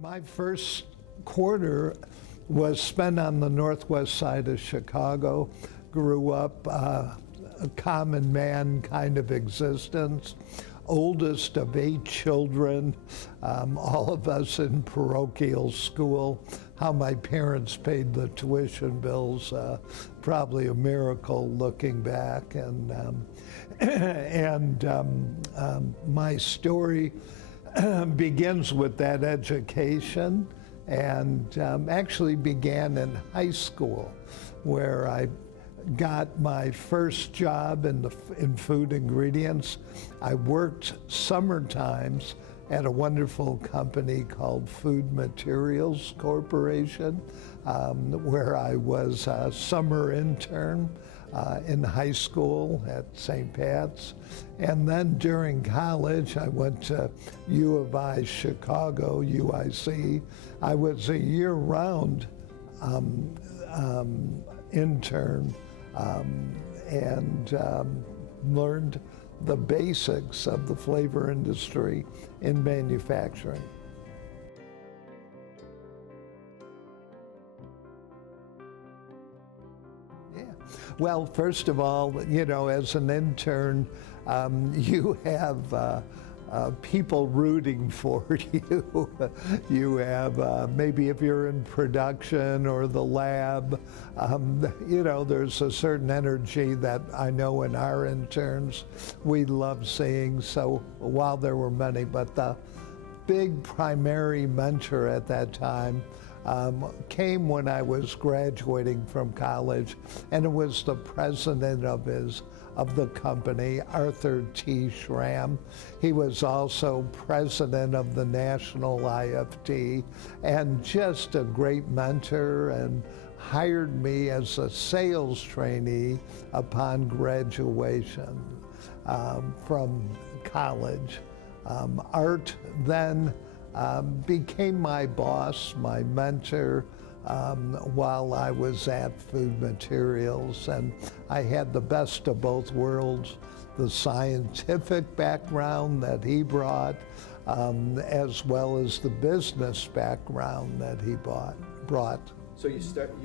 My first quarter was spent on the northwest side of Chicago. Grew up a common man kind of existence. Oldest of 8 children, all of us in parochial school. How my parents paid the tuition bills, probably a miracle looking back. My story begins with that education, and actually began in high school, where I got my first job in food ingredients. I worked summer times at a wonderful company called Food Materials Corporation, where I was a summer intern in high school at St. Pat's. And then during college, I went to U of I Chicago, UIC. I was a year-round intern and learned the basics of the flavor industry in manufacturing. Well, first of all, as an intern, you have people rooting for you. You have, maybe if you're in production or the lab, there's a certain energy that I know in our interns we love seeing. So while there were many, but the big primary mentor at that time came when I was graduating from college, and it was the president of the company, Arthur T. Schramm. He was also president of the National IFT, and just a great mentor, and hired me as a sales trainee upon graduation from college. Art then became my boss, my mentor, while I was at Food Materials, and I had the best of both worlds, the scientific background that he brought, as well as the business background that he brought. So you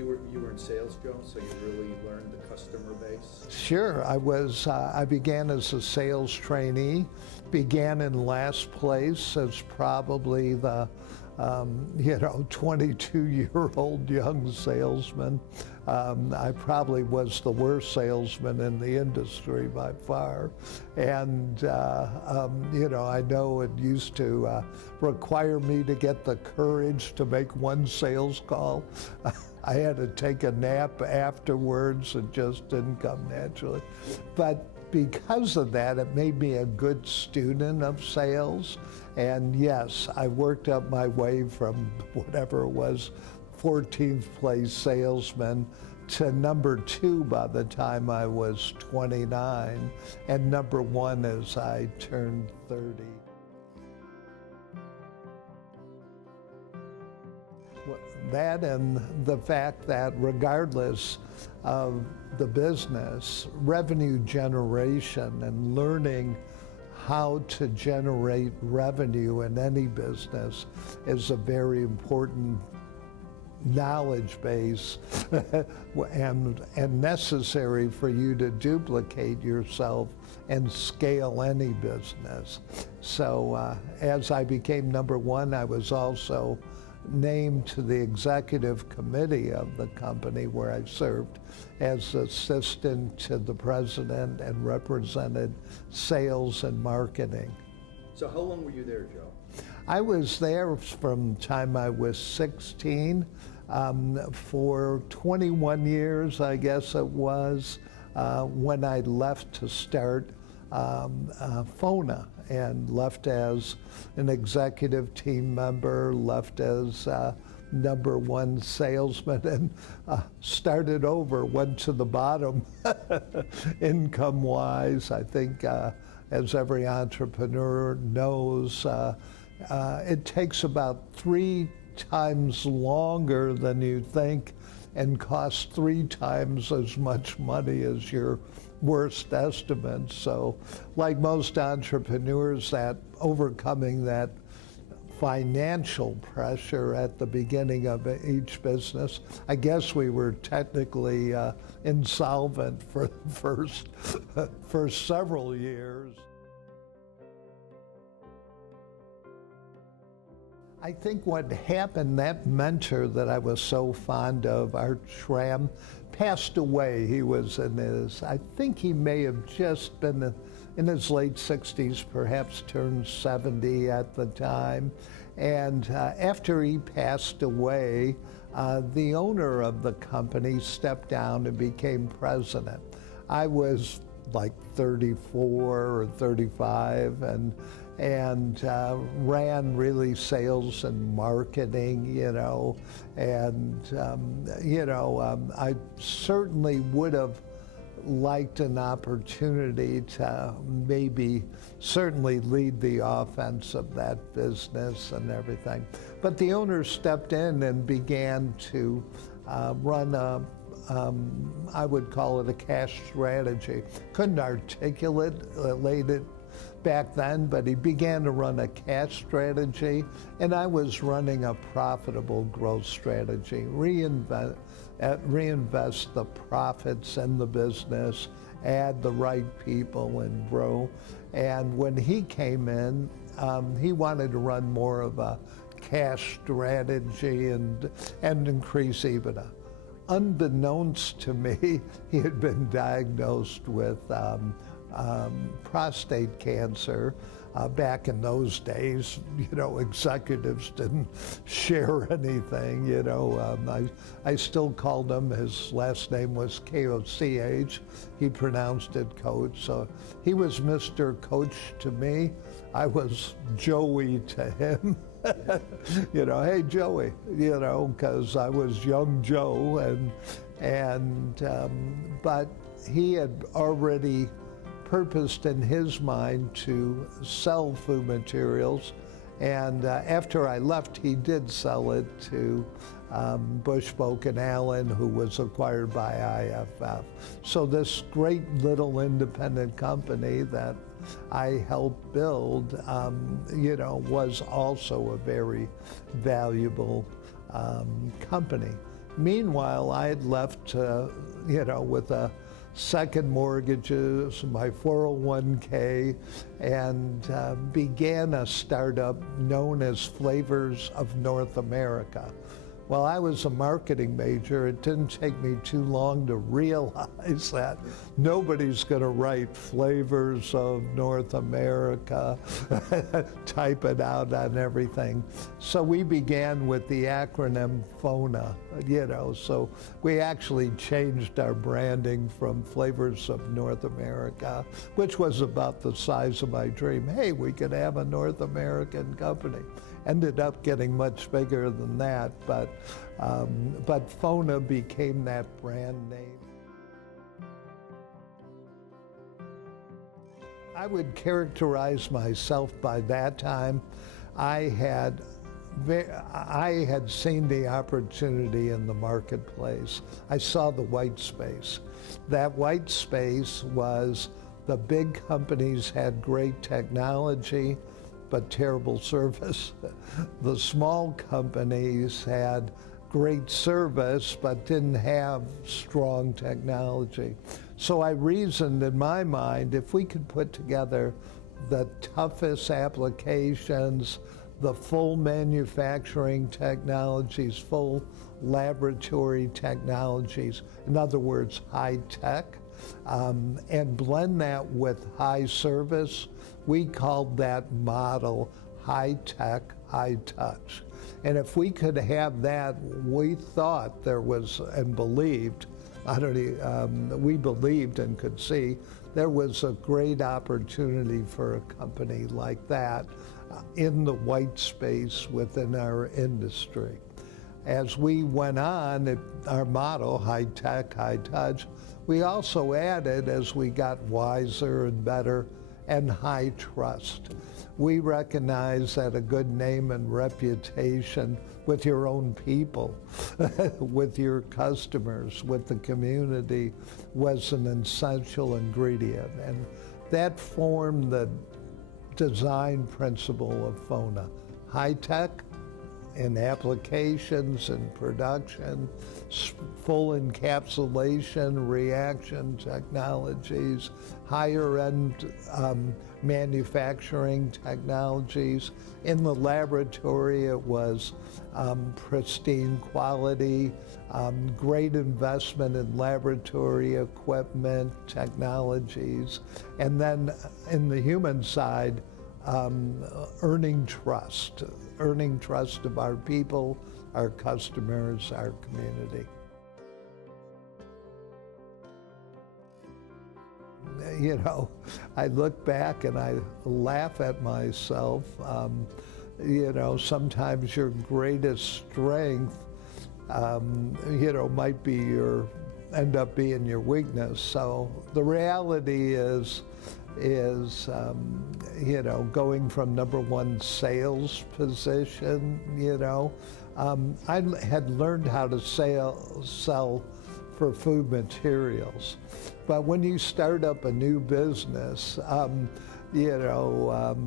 were in sales, Joe, so you really learned the customer base? Sure. I began as a sales trainee, began in last place as probably the 22-year-old young salesman. I probably was the worst salesman in the industry by far. And, I know it used to require me to get the courage to make one sales call. I had to take a nap afterwards. It just didn't come naturally. But because of that, it made me a good student of sales. And yes, I worked up my way from whatever it was, 14th place salesman to number 2 by the time I was 29, and number 1 as I turned 30. That and the fact that regardless of the business, revenue generation and learning how to generate revenue in any business is a very important knowledge base and necessary for you to duplicate yourself and scale any business. So as I became number 1, I was also named to the executive committee of the company, where I served as assistant to the president and represented sales and marketing. So how long were you there, Joe? I was there from the time I was 16 for 21 years, I guess it was, when I left to start FONA, and left as an executive team member, left as number 1 salesman, and started over, went to the bottom income-wise. I think, as every entrepreneur knows, it takes about 3 times longer than you think and costs 3 times as much money as your worst estimates. So like most entrepreneurs, that overcoming that financial pressure at the beginning of each business. I guess we were technically insolvent for the for several years. I think what happened, that mentor that I was so fond of, Art Schramm, passed away. He was in his, I think he may have just been in his late 60s, perhaps turned 70 at the time. And after he passed away, the owner of the company stepped down and became president. I was like 34 or 35 and ran really sales and marketing, I certainly would have liked an opportunity to certainly lead the offense of that business and everything. But the owner stepped in and began to run I would call it a cash strategy. Couldn't articulate it back then, but he began to run a cash strategy, and I was running a profitable growth strategy. Reinvest the profits in the business, add the right people, and grow. And when he came in, he wanted to run more of a cash strategy and increase EBITDA. Unbeknownst to me, he had been diagnosed with prostate cancer. Back in those days, executives didn't share anything, I still called him, his last name was Koch. He pronounced it Coach. So he was Mr. Coach to me. I was Joey to him. Hey Joey, because I was young Joe, but he had already purposed in his mind to sell food materials, and after I left, he did sell it to Bush Boak and Allen, who was acquired by IFF. So this great little independent company that I helped build, was also a very valuable company. Meanwhile, I had left, with a second mortgages, my 401k, and began a startup known as Flavors of North America. Well, I was a marketing major. It didn't take me too long to realize that nobody's going to write Flavors of North America, type it out on everything. So we began with the acronym FONA, so we actually changed our branding from Flavors of North America, which was about the size of my dream. Hey, we could have a North American company. Ended up getting much bigger than that, but FONA became that brand name. I would characterize myself by that time. I had seen the opportunity in the marketplace. I saw the white space. That white space was the big companies had great technology, but terrible service. The small companies had great service, but didn't have strong technology. So I reasoned in my mind, if we could put together the toughest applications, the full manufacturing technologies, full laboratory technologies, in other words, high tech, and blend that with high service, we called that model high tech, high touch. And if we could have that, we thought there was, and believed, we believed and could see there was a great opportunity for a company like that in the white space within our industry. As we went on, our motto, high tech, high touch, we also added, as we got wiser and better, and high trust. We recognize that a good name and reputation with your own people, with your customers, with the community was an essential ingredient. And that formed the design principle of FONA, high tech in applications and production, full encapsulation, reaction technologies, higher end manufacturing technologies. In the laboratory, it was pristine quality, great investment in laboratory equipment, technologies, and then in the human side, earning trust of our people, our customers, our community. You know, I look back and I laugh at myself. You know, sometimes your greatest strength, you know, might be end up being your weakness. So the reality is, you know, going from #1 sales position, you know, I had learned how to sell for food materials. But when you start up a new business, you know,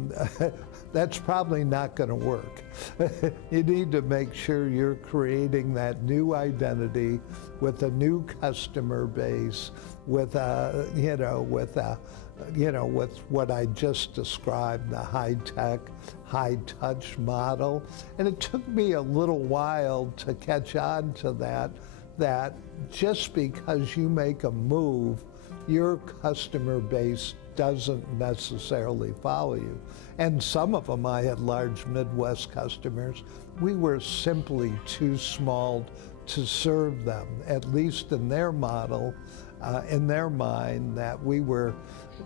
that's probably not going to work. You need to make sure you're creating that new identity with a new customer base, with with what I just described, the high-tech, high-touch model. And it took me a little while to catch on to that just because you make a move, your customer base doesn't necessarily follow you. And some of them, I had large Midwest customers, we were simply too small to serve them, at least in their model, in their mind, that we were,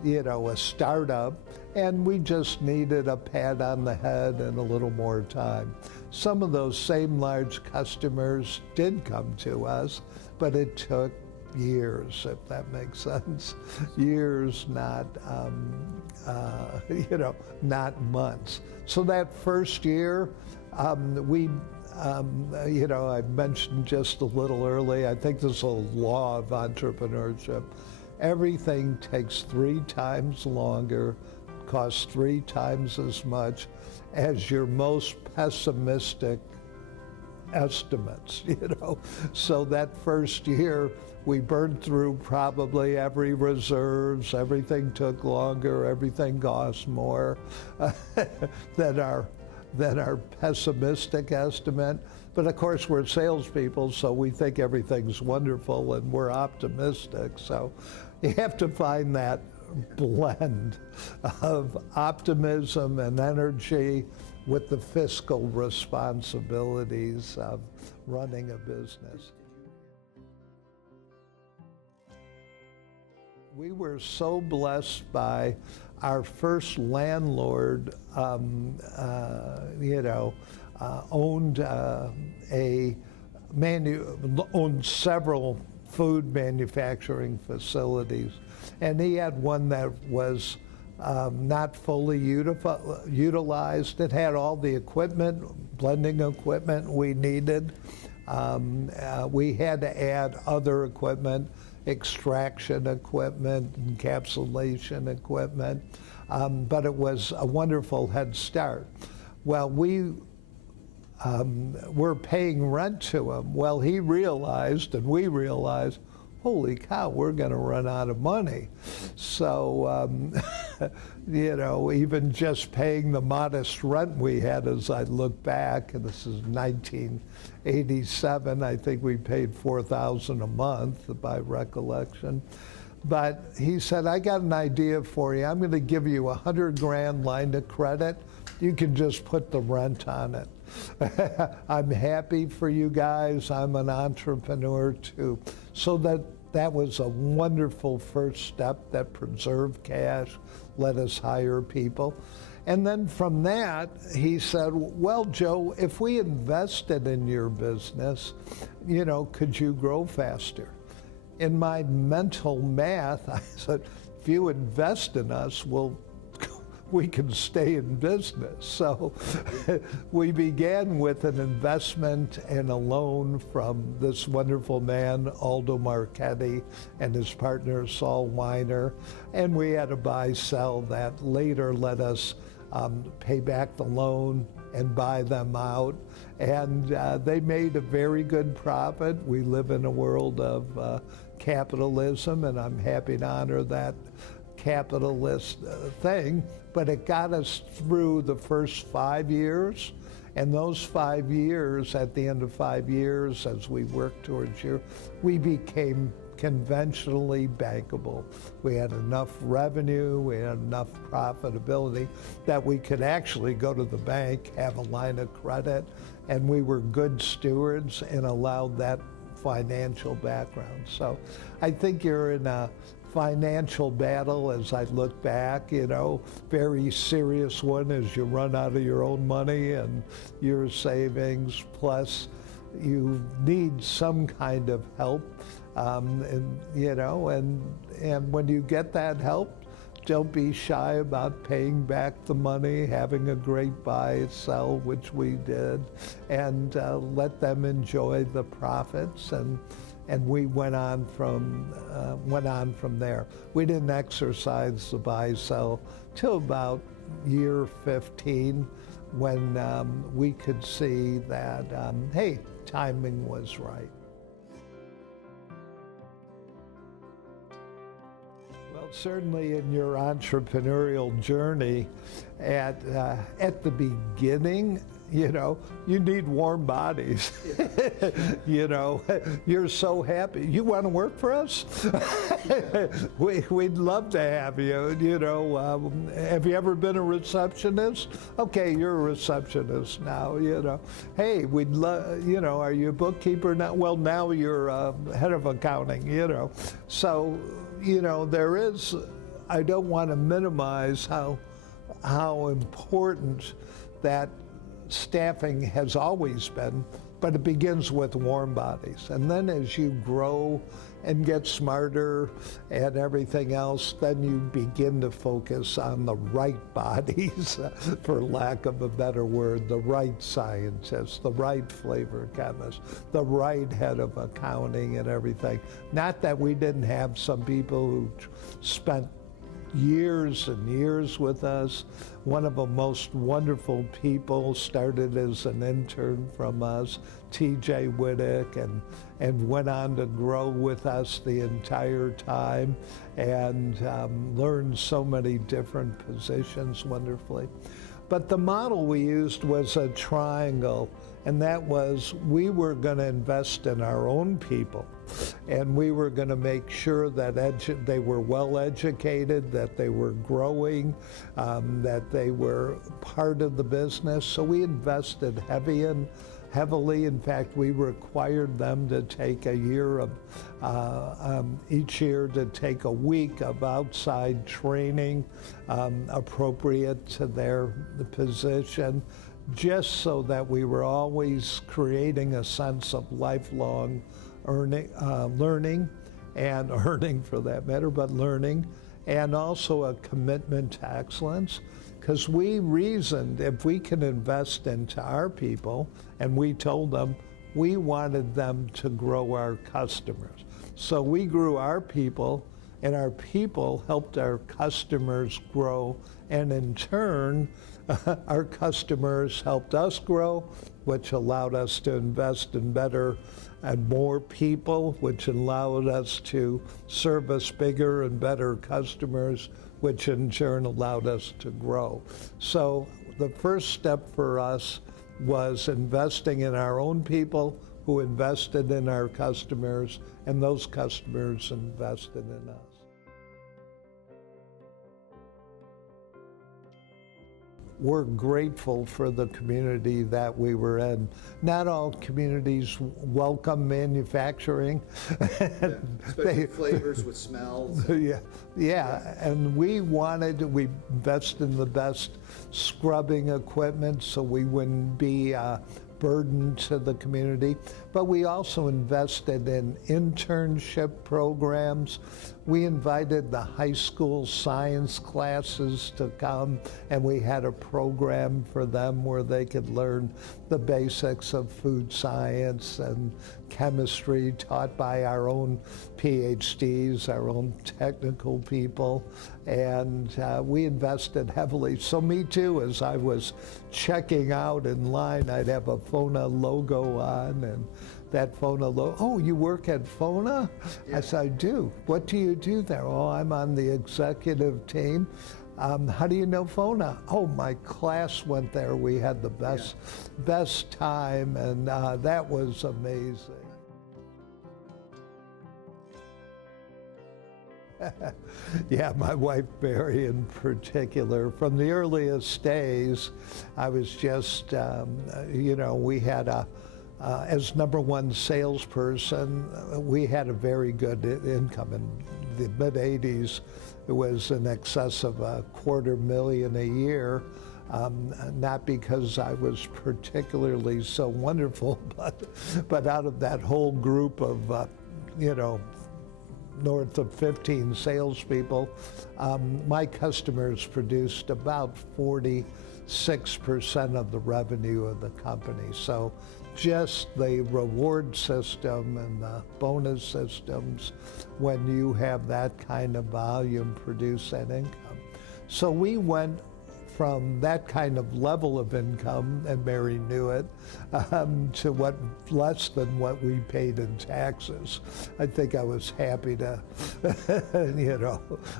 you know, a startup, and we just needed a pat on the head and a little more time. Some of those same large customers did come to us, but it took years, if that makes sense. Years, not, you know, not months. So that first year, you know, I mentioned just a little early, I think there's a law of entrepreneurship. Everything takes 3 times longer, costs 3 times as much as your most pessimistic estimates, you know. So that first year, we burned through probably every reserves, everything took longer, everything cost more than our pessimistic estimate. But of course, we're salespeople, so we think everything's wonderful and we're optimistic. So you have to find that blend of optimism and energy with the fiscal responsibilities of running a business. We were so blessed by our first landlord, you know, owned owned several food manufacturing facilities, and he had one that was not fully utilized. It had all the equipment, blending equipment we needed. We had to add other equipment, extraction equipment, encapsulation equipment, but it was a wonderful head start. Well, we were paying rent to him. Well, he realized, and we realized, holy cow, we're going to run out of money. So, you know, even just paying the modest rent we had, as I look back, and this is 1987, I think we paid $4,000 a month by recollection. But he said, I got an idea for you. I'm going to give you $100,000 line of credit. You can just put the rent on it. I'm happy for you guys. I'm an entrepreneur too. So that was a wonderful first step that preserved cash, let us hire people. And then from that, he said, well, Joe, if we invested in your business, you know, could you grow faster? In my mental math, I said, if you invest in us, we can stay in business. So we began with an investment and a loan from this wonderful man, Aldo Marchetti, and his partner, Saul Weiner. And we had a buy-sell that later let us pay back the loan and buy them out. And they made a very good profit. We live in a world of capitalism, and I'm happy to honor that capitalist thing, but it got us through the first 5 years. And those 5 years, at the end of 5 years, as we worked towards you, we became conventionally bankable. We had enough revenue, we had enough profitability that we could actually go to the bank, have a line of credit, and we were good stewards and allowed that financial background. So I think you're in a financial battle as I look back, very serious one as you run out of your own money and your savings, plus you need some kind of help, and when you get that help, don't be shy about paying back the money, having a great buy, sell, which we did, and let them enjoy the profits. And we went on from there. We didn't exercise the buy sell till about year 15, when we could see that hey, timing was right. Well, certainly in your entrepreneurial journey, at the beginning, you need warm bodies. You're so happy. You want to work for us? We'd love to have you. Have you ever been a receptionist? Okay, you're a receptionist now. Hey, we'd love. Are you a bookkeeper now? Well, now you're head of accounting. So there is. I don't want to minimize how important that staffing has always been, but it begins with warm bodies. And then as you grow and get smarter and everything else, then you begin to focus on the right bodies, for lack of a better word, the right scientists, the right flavor chemists, the right head of accounting and everything. Not that we didn't have some people who spent years and years with us. One of the most wonderful people started as an intern from us, T.J. Whittick, and went on to grow with us the entire time and learned so many different positions wonderfully. But the model we used was a triangle, and that was we were going to invest in our own people, and we were going to make sure that they were well educated, that they were growing, that they were part of the business. So we invested heavily. In fact, we required them to take a year of, each year to take a week of outside training appropriate to their position, just so that we were always creating a sense of lifelong learning and earning for that matter, but learning, and also a commitment to excellence. Because we reasoned if we can invest into our people, and we told them we wanted them to grow our customers. So we grew our people, and our people helped our customers grow, and in turn, our customers helped us grow, which allowed us to invest in better and more people, which allowed us to service bigger and better customers, which in turn allowed us to grow. So the first step for us was investing in our own people, who invested in our customers, and those customers invested in us. We're grateful for the community that we were in. Not all communities welcome manufacturing. Especially flavors with smells. Yeah, and we invest in the best scrubbing equipment so we wouldn't be burden to the community, but we also invested in internship programs. We invited the high school science classes to come, and we had a program for them where they could learn the basics of food science and chemistry taught by our own PhDs, our own technical people, and we invested heavily. So me too, as I was checking out in line, I'd have a FONA logo on, and that FONA logo, oh, you work at FONA? Yeah. I said, I do. What do you do there? Oh, I'm on the executive team. How do you know FONA? Oh, my class went there. We had the best time, and that was amazing. Yeah, my wife Mary in particular, from the earliest days, I was just, we had as number 1 salesperson, we had a very good income. In the mid-'80s, it was in excess of $250,000 a year. Not because I was particularly so wonderful, but out of that whole group of, north of 15 salespeople, my customers produced about 46% of the revenue of the company. So just the reward system and the bonus systems, when you have that kind of volume, produce that income. So we went from that kind of level of income, and Mary knew it, to less than what we paid in taxes. I think I was happy to,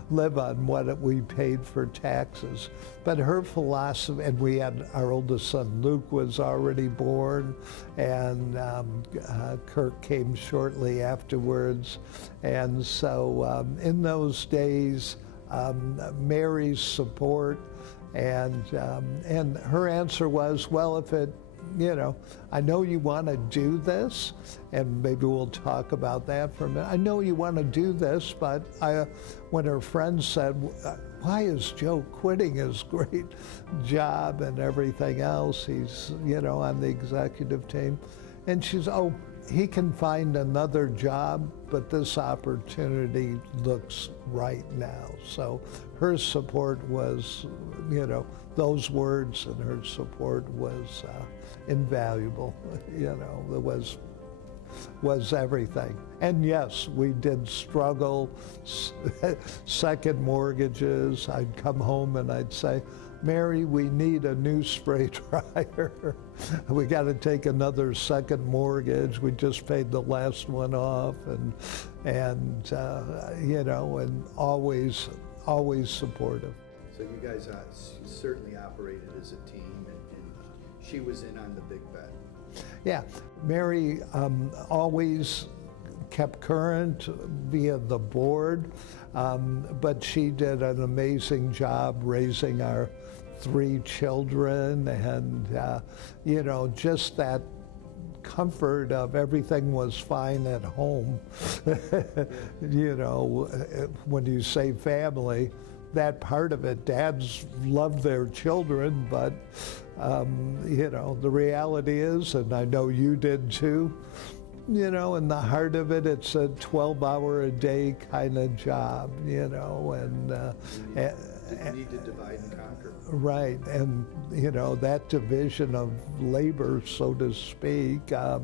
live on what we paid for taxes. But her philosophy, and we had our oldest son, Luke, was already born, and Kirk came shortly afterwards. And so in those days, Mary's support, and her answer was, well, if it, I know you want to do this, and maybe we'll talk about that for a minute. I know you want to do this, but when her friends said, why is Joe quitting his great job and everything else? He's, on the executive team. And she's, oh, he can find another job, but this opportunity looks right now. So her support was, those words, and her support was invaluable. It was everything. And yes, we did struggle. Second mortgages. I'd come home and I'd say, Mary, we need a new spray dryer. We got to take another second mortgage. We just paid the last one off, and always supportive. So you guys certainly operated as a team, and she was in on the big bet. Yeah, Mary always kept current via the board, but she did an amazing job raising our 3 children, and just that comfort of everything was fine at home. When you say family, that part of it, dads love their children, but the reality is, and I know you did too, in the heart of it, it's a 12-hour-a-day kind of job, and you need to divide and conquer. Right, and that division of labor, so to speak, but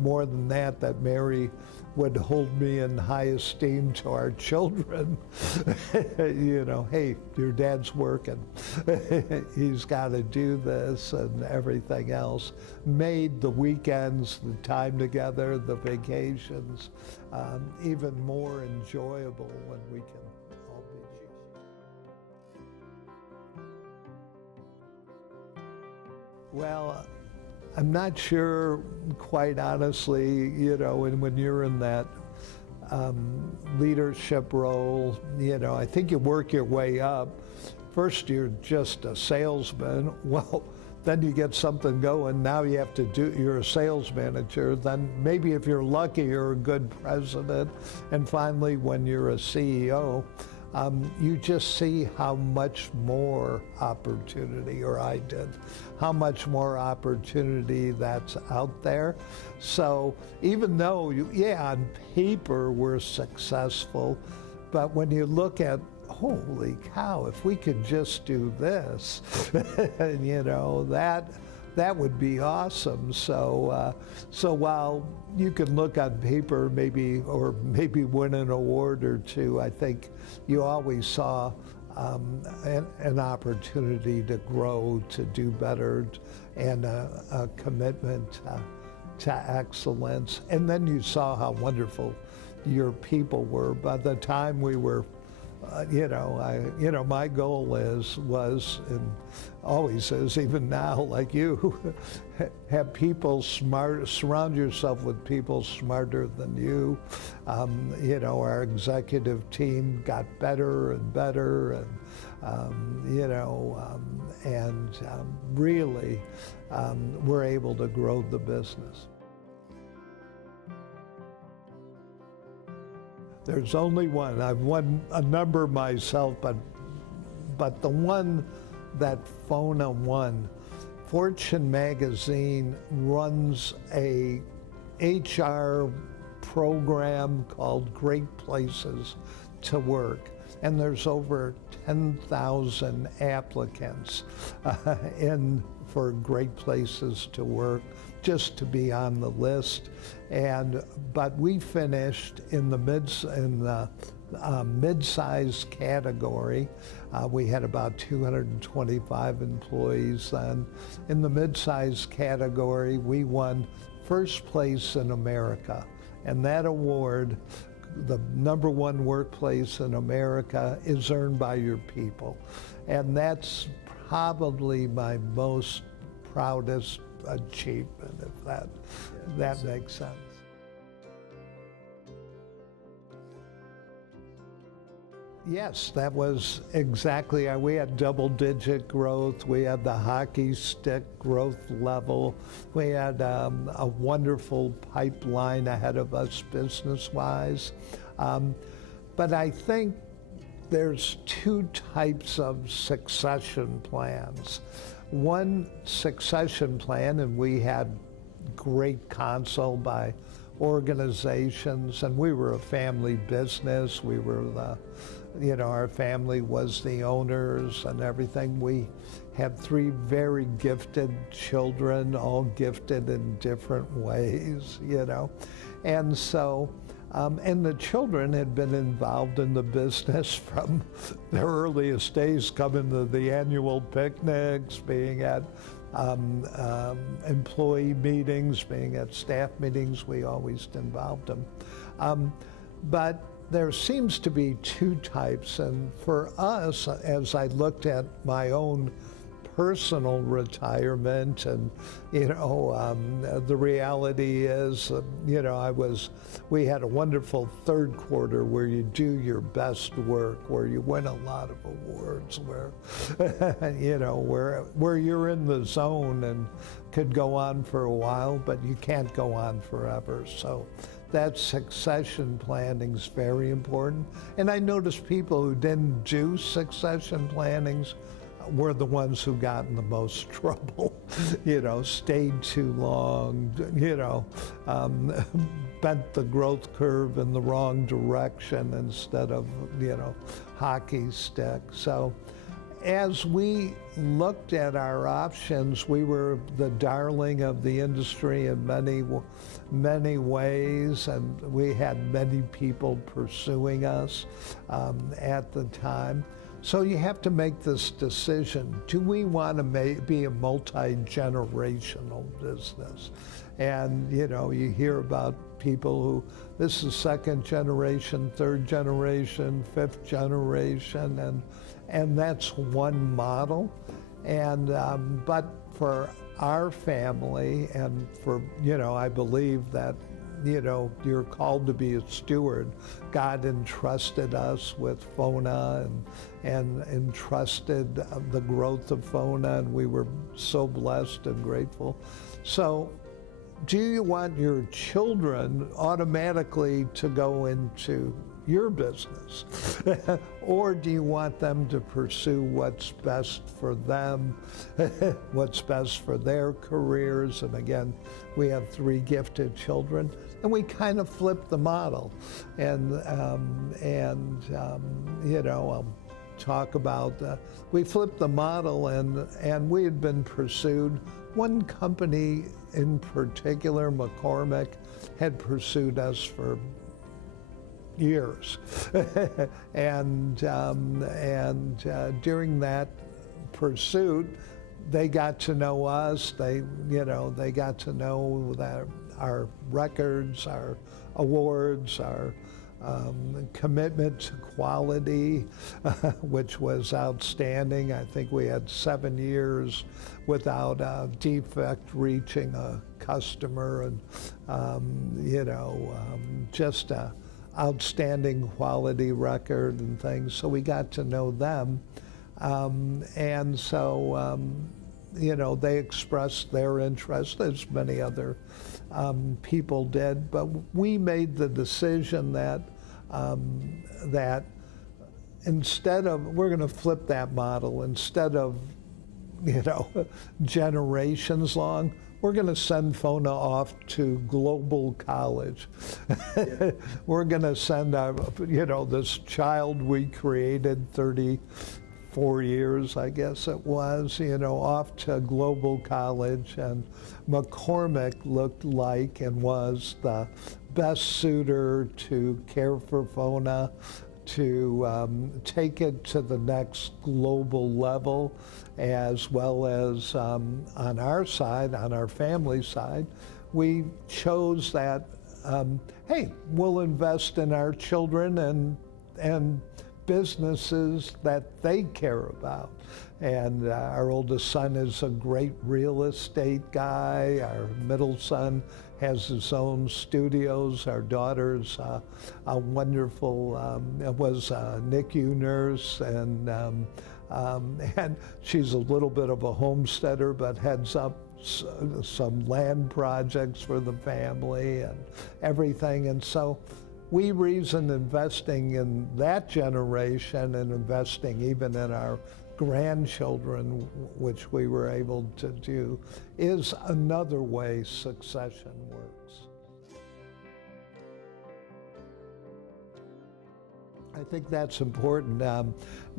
more than that Mary would hold me in high esteem to our children. Hey, your dad's working. He's got to do this, and everything else. Made the weekends, the time together, the vacations, even more enjoyable when we can all be together. Well, I'm not sure, quite honestly, and when you're in that leadership role, I think you work your way up. First, you're just a salesman. Well, then you get something going. Now you're a sales manager. Then maybe if you're lucky, you're a good president. And finally, when you're a CEO, you just see how much more opportunity, or I did, how much more opportunity that's out there. So even though, on paper we're successful, but when you look at, holy cow, if we could just do this, that would be awesome. So while you can look on paper maybe win an award or two, I think you always saw an opportunity to grow, to do better, and a commitment to excellence. And then you saw how wonderful your people were. By the time we were, my goal was, and always is, even now, like you, have people surround yourself with people smarter than you. Our executive team got better and better, and really we're able to grow the business. There's only one. I've won a number myself, but the one that FONA won, Fortune magazine runs a HR program called Great Places to Work, and there's over 10,000 applicants for Great Places to Work, just to be on the list. But we finished in the mid-size category. We had about 225 employees then. In the mid-size category, we won first place in America. And that award, the #1 workplace in America, is earned by your people. And that's probably my most proudest achievement, if that makes sense. Yes, that was exactly. We had double-digit growth. We had the hockey stick growth level. We had a wonderful pipeline ahead of us business-wise. But I think there's two types of succession plans. One succession plan, and we had great counsel by organizations, and we were a family business. We were our family was the owners and everything. We had 3 very gifted children, all gifted in different ways, And so, and the children had been involved in the business from their earliest days, coming to the annual picnics, being at employee meetings, being at staff meetings. We always involved them. But there seems to be 2 types, and for us, as I looked at my own personal retirement, and the reality is, we had a wonderful third quarter where you do your best work, where you win a lot of awards, where where you're in the zone and could go on for a while, but you can't go on forever. So that succession planning is very important. And I noticed people who didn't do succession plannings were the ones who got in the most trouble, stayed too long, bent the growth curve in the wrong direction instead of, hockey stick. So as we looked at our options, we were the darling of the industry in many ways, and we had many people pursuing us at the time. So you have to make this decision. Do we want to be a multi-generational business? And you hear about people who, this is 2nd generation, 3rd generation, 5th generation, and that's one model. And but for our family, and for I believe that you're called to be a steward. God entrusted us with FONA and entrusted the growth of FONA, and we were so blessed and grateful. So do you want your children automatically to go into your business? Or do you want them to pursue what's best for them, what's best for their careers? And again, we have 3 gifted children, and we kind of flipped the model. And talk about, we flipped the model, and we had been pursued. One company in particular, McCormick, had pursued us for years. and during that pursuit, they got to know us. They got to know that our records, our awards, our commitment to quality, which was outstanding. I think we had 7 years without a defect reaching a customer, and just a outstanding quality record and things. So we got to know them, and so they expressed their interest, as many other people did. But we made the decision that instead of, we're going to flip that model. Instead of generations long, we're going to send FONA off to global college. Yeah. We're going to send our, this child we created 34 years, I guess it was, off to global college. And McCormick looked like and was the best suitor to care for FONA, to take it to the next global level, as well as on our side, on our family side, we chose that, hey, we'll invest in our children and businesses that they care about. And our oldest son is a great real estate guy. Our middle son has his own studios. Our daughter's a wonderful, was a NICU nurse, and she's a little bit of a homesteader, but heads up some land projects for the family and everything. And so we reason investing in that generation and investing even in our grandchildren, which we were able to do, is another way succession works. I think that's important.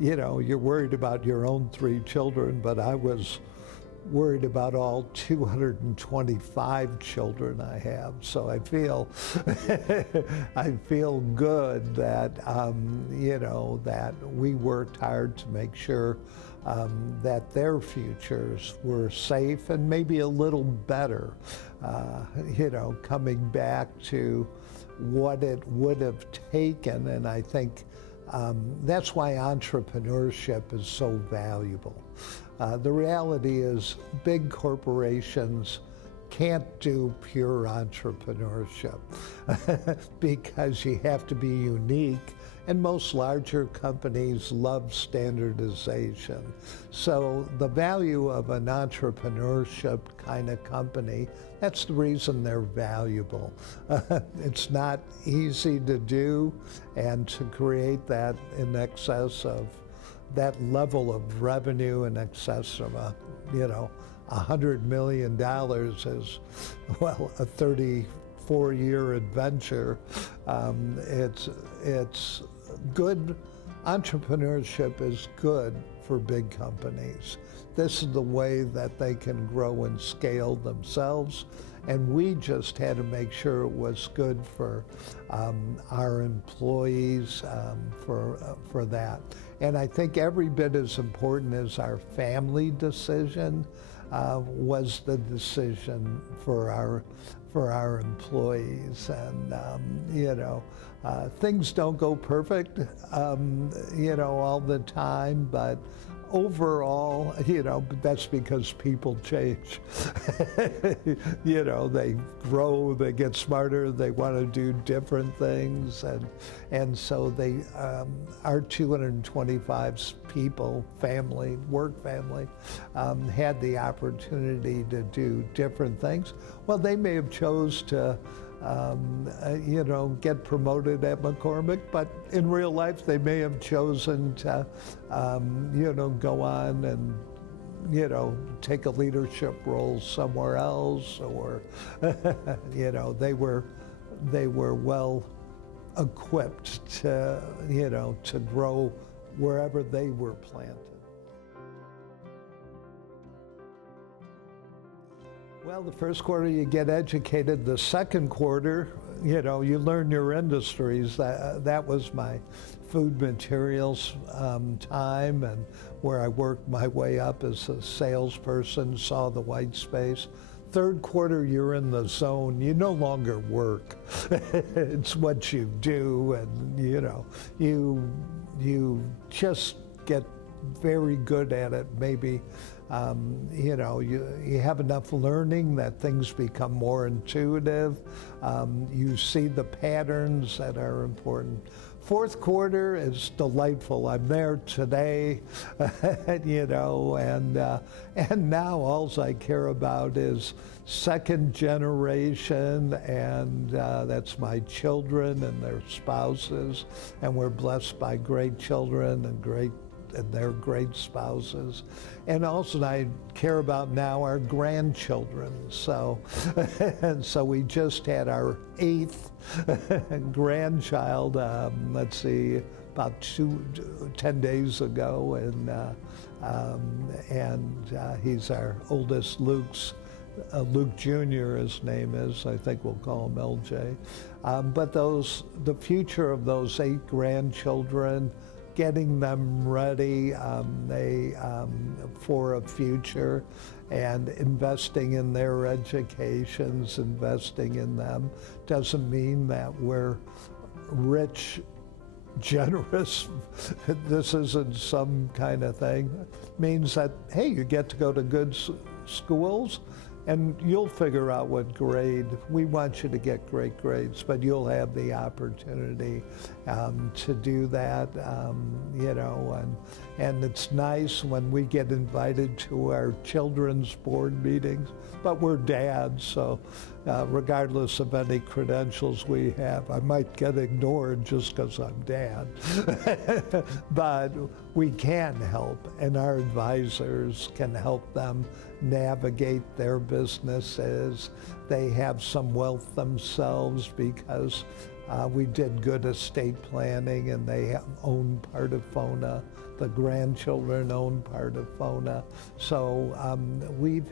You're worried about your own 3 children, but I was worried about all 225 children I have. So I feel I feel good that that we worked hard to make sure that their futures were safe and maybe a little better. Coming back to what it would have taken, and I think that's why entrepreneurship is so valuable. The reality is big corporations can't do pure entrepreneurship because you have to be unique, and most larger companies love standardization. So the value of an entrepreneurship kind of company, that's the reason they're valuable. It's not easy to do, and to create that in excess of that level of revenue in excess of $100 million is, well, a 34-year adventure. It's good. Entrepreneurship is good for big companies. This is the way that they can grow and scale themselves. And we just had to make sure it was good for our employees, for that. And I think every bit as important as our family decision was the decision for our employees. And things don't go perfect, all the time, but overall, that's because people change. They grow, they get smarter, they want to do different things, and so our 225 people, work family, had the opportunity to do different things. Well, they may have chose to get promoted at McCormick, but in real life they may have chosen to, go on and, take a leadership role somewhere else, or, they were well equipped to grow wherever they were planted. Well, the first quarter you get educated. The second quarter, you learn your industries. That was my food materials time, and where I worked my way up as a salesperson, saw the white space. Third quarter, you're in the zone. You no longer work. It's what you do, and you just get very good at it. Maybe you have enough learning that things become more intuitive. You see the patterns that are important. Fourth quarter is delightful. I'm there today, and now all I care about is second generation, and that's my children and their spouses, and we're blessed by great children and their great spouses. And also I care about now our grandchildren. So we just had our 8th grandchild, about 10 days ago, and he's our oldest. Luke Jr. his name is. I think we'll call him LJ. But the future of those 8 grandchildren, getting them ready for a future, and investing in their educations, investing in them, doesn't mean that we're rich, generous. This isn't some kind of thing. It means that, hey, you get to go to good schools, and you'll figure out what grade. We want you to get great grades, but you'll have the opportunity to do that, and it's nice when we get invited to our children's board meetings, but we're dads, so regardless of any credentials we have, I might get ignored just because I'm dad. But we can help, and our advisors can help them navigate their businesses. They have some wealth themselves because we did good estate planning, and they own part of FONA. The grandchildren own part of FONA. So we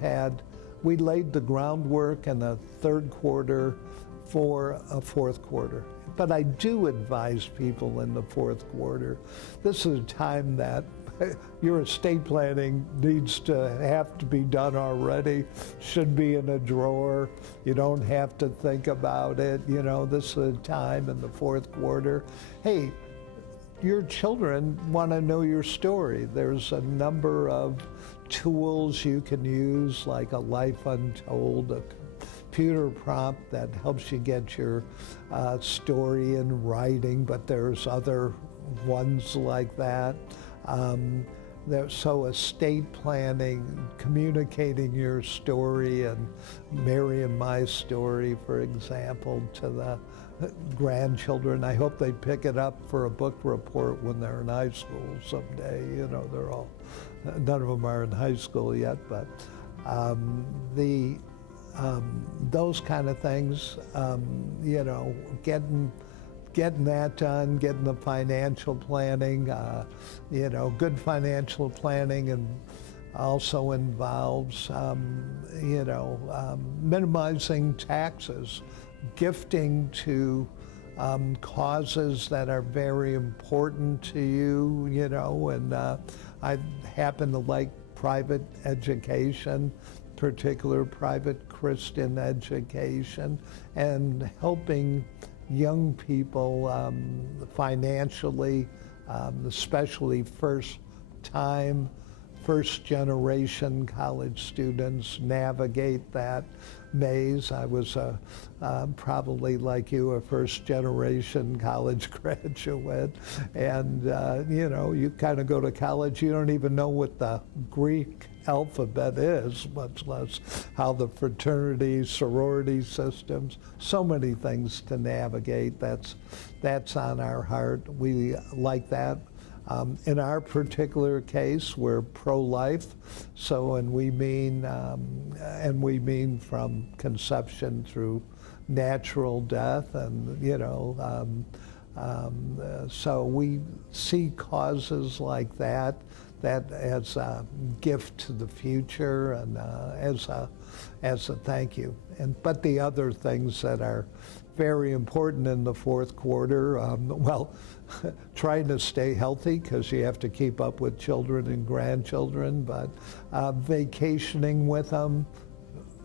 laid the groundwork in the third quarter for a fourth quarter. But I do advise people in the fourth quarter, this is a time that your estate planning needs to have to be done already, should be in a drawer. You don't have to think about it. This is a time in the fourth quarter. Hey, your children want to know your story. There's a number of tools you can use, like a Life Untold, a computer prompt that helps you get your story in writing, but there's other ones like that. So estate planning, communicating your story, and marrying my story, for example, to the grandchildren. I hope they pick it up for a book report when they're in high school someday. They're all, none of them are in high school yet, but those kind of things, getting that done, getting the financial planning, good financial planning, and also involves, minimizing taxes, gifting to causes that are very important to you, and I happen to like private education, particular private Christian education, and helping young people financially, especially first generation college students, navigate that maze. I was probably like you, a first generation college graduate, and you kind of go to college, you don't even know what the Greek alphabet is, much less how the fraternity, sorority systems, so many things to navigate. That's on our heart. We like that. In our particular case, we're pro-life, and we mean from conception through natural death, and So we see causes like that as a gift to the future and as a thank you. But the other things that are very important in the fourth quarter, well, trying to stay healthy because you have to keep up with children and grandchildren, but vacationing with them,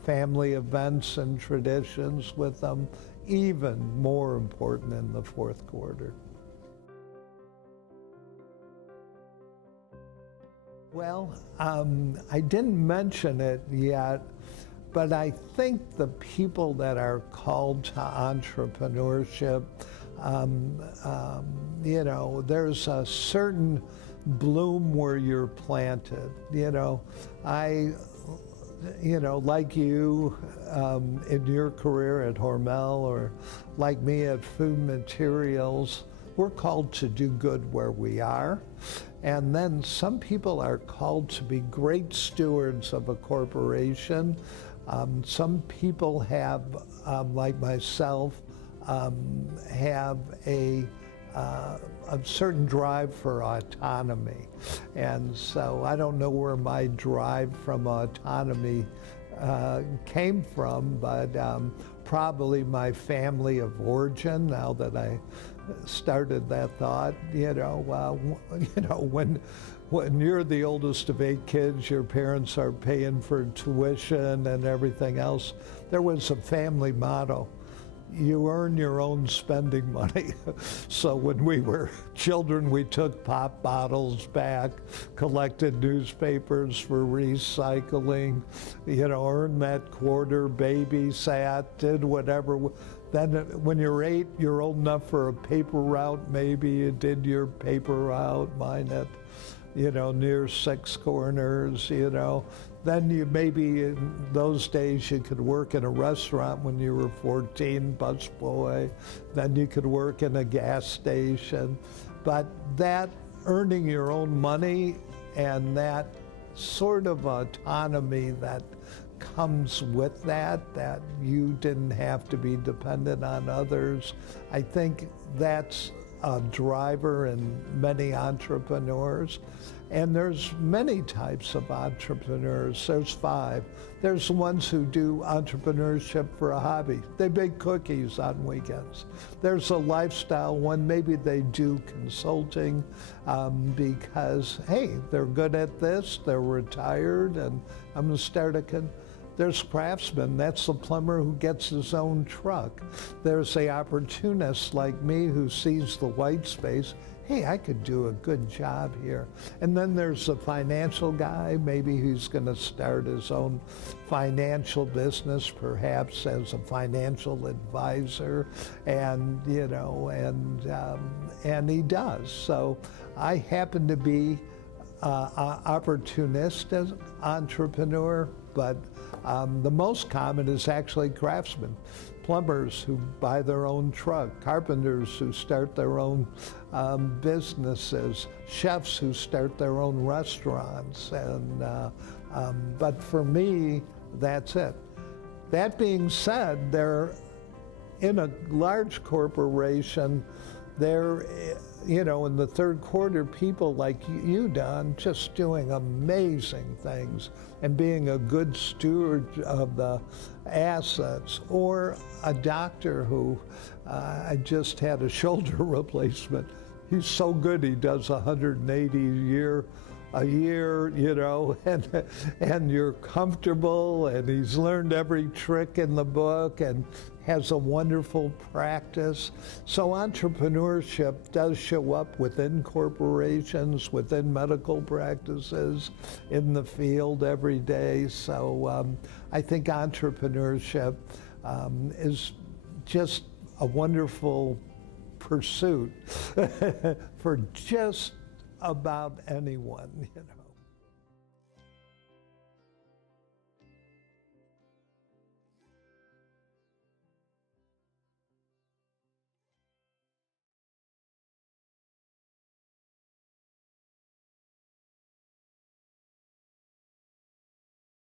family events and traditions with them, even more important in the fourth quarter. Well, I didn't mention it yet, but I think the people that are called to entrepreneurship, there's a certain bloom where you're planted. Like you in your career at Hormel, or like me at Food Materials, we're called to do good where we are. And then some people are called to be great stewards of a corporation. Some people have, like myself, have a certain drive for autonomy. And so I don't know where my drive from autonomy came from, but probably my family of origin, now that I started that thought. When you're the oldest of 8 kids, your parents are paying for tuition and everything else. There was a family motto: you earn your own spending money. So when we were children, we took pop bottles back, collected newspapers for recycling, earned that quarter, babysat, did whatever. Then when you're 8, you're old enough for a paper route. Maybe you did your paper route, mine at, near Six Corners, Then you maybe in those days you could work in a restaurant when you were 14, busboy. Then you could work in a gas station. But that earning your own money and that sort of autonomy that comes with that you didn't have to be dependent on others, I think that's a driver in many entrepreneurs. And there's many types of entrepreneurs. There's 5. There's the ones who do entrepreneurship for a hobby. They bake cookies on weekends. There's a lifestyle one. Maybe they do consulting because, hey, they're good at this, they're retired, and I'm going to start There's craftsmen. That's the plumber who gets his own truck. There's the opportunist like me who sees the white space. Hey, I could do a good job here. And then there's the financial guy. Maybe he's going to start his own financial business, perhaps as a financial advisor, and and he does. So I happen to be opportunist as entrepreneur, but the most common is actually craftsmen, plumbers who buy their own truck, carpenters who start their own businesses, chefs who start their own restaurants, but for me, that's it. That being said, they're in a large corporation, they're in the third quarter, people like you, Don, just doing amazing things and being a good steward of the assets. Or a doctor who, I just had a shoulder replacement. He's so good, he does 180 a year, and you're comfortable, and he's learned every trick in the book and has a wonderful practice. So entrepreneurship does show up within corporations, within medical practices, in the field every day. So I think entrepreneurship is just a wonderful pursuit for just about anyone,